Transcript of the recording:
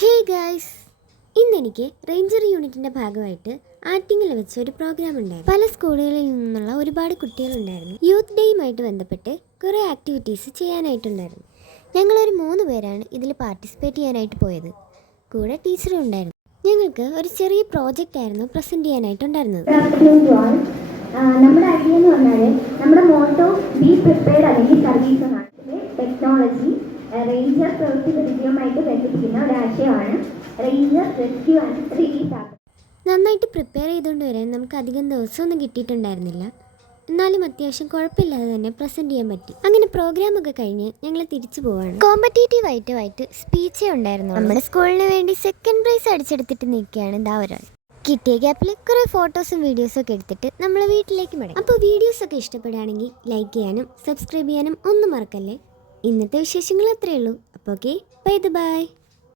Hey guys, ഇന്നെനിക്ക് ranger യൂണിറ്റിൻ്റെ ഭാഗമായിട്ട് ആറ്റിങ്ങിൽ വെച്ച ഒരു പ്രോഗ്രാം ഉണ്ടായിരുന്നു. പല സ്കൂളുകളിൽ നിന്നുള്ള ഒരുപാട് കുട്ടികളുണ്ടായിരുന്നു. യൂത്ത് ഡേയുമായിട്ട് ബന്ധപ്പെട്ട് കുറേ ആക്ടിവിറ്റീസ് ചെയ്യാനായിട്ടുണ്ടായിരുന്നു. ഞങ്ങളൊരു 3 പേരാണ് ഇതിൽ പാർട്ടിസിപ്പേറ്റ് ചെയ്യാനായിട്ട് പോയത്. കൂടെ ടീച്ചറും ഉണ്ടായിരുന്നു. ഞങ്ങൾക്ക് ഒരു ചെറിയ പ്രോജക്റ്റ് ആയിരുന്നു പ്രസൻറ്റ് ചെയ്യാനായിട്ടുണ്ടായിരുന്നത്. നമ്മുടെ ഐഡിയ എന്ന് പറഞ്ഞാൽ നമ്മുടെ മോട്ടോ ബി പ്രിപ്പയർഡ് അല്ലെങ്കിൽ സർവീസ് എന്നാണ്. ടെക്നോളജി റേഞ്ചർ പ്രവൃത്തി പരിചയവുമായിട്ട് ബന്ധിപ്പിക്കുന്ന ഒരാശയമാണ് ranger rescue and relief app. നന്നായിട്ട് പ്രിപ്പയർ ചെയ്തുകൊണ്ട് വരാൻ നമുക്ക് അധികം ദിവസമൊന്നും കിട്ടിയിട്ടുണ്ടായിരുന്നില്ല. എന്നാലും അത്യാവശ്യം കുഴപ്പമില്ലാതെ തന്നെ പ്രസൻറ്റ് ചെയ്യാൻ പറ്റി. അങ്ങനെ പ്രോഗ്രാമൊക്കെ കഴിഞ്ഞ് ഞങ്ങൾ തിരിച്ചു പോവാണ്. കോമ്പറ്റേറ്റീവായിട്ട് സ്പീച്ചേ ഉണ്ടായിരുന്നു. നമ്മുടെ സ്കൂളിന് വേണ്ടി 2nd പ്രൈസ് അടിച്ചെടുത്തിട്ട് നിൽക്കുകയാണ് ഇതാ ഒരാൾ. കിട്ടിയ ഗ്യാപ്പിൽ കുറേ ഫോട്ടോസും വീഡിയോസും ഒക്കെ എടുത്തിട്ട് നമ്മൾ വീട്ടിലേക്ക് മടങ്ങി. അപ്പോൾ വീഡിയോസൊക്കെ ഇഷ്ടപ്പെടുകയാണെങ്കിൽ ലൈക്ക് ചെയ്യാനും സബ്സ്ക്രൈബ് ചെയ്യാനും ഒന്നും മറക്കല്ലേ. ഇന്നത്തെ വിശേഷങ്ങൾ അത്രയേ ഉള്ളൂ. അപ്പോൾ ഓക്കെ, ബൈ.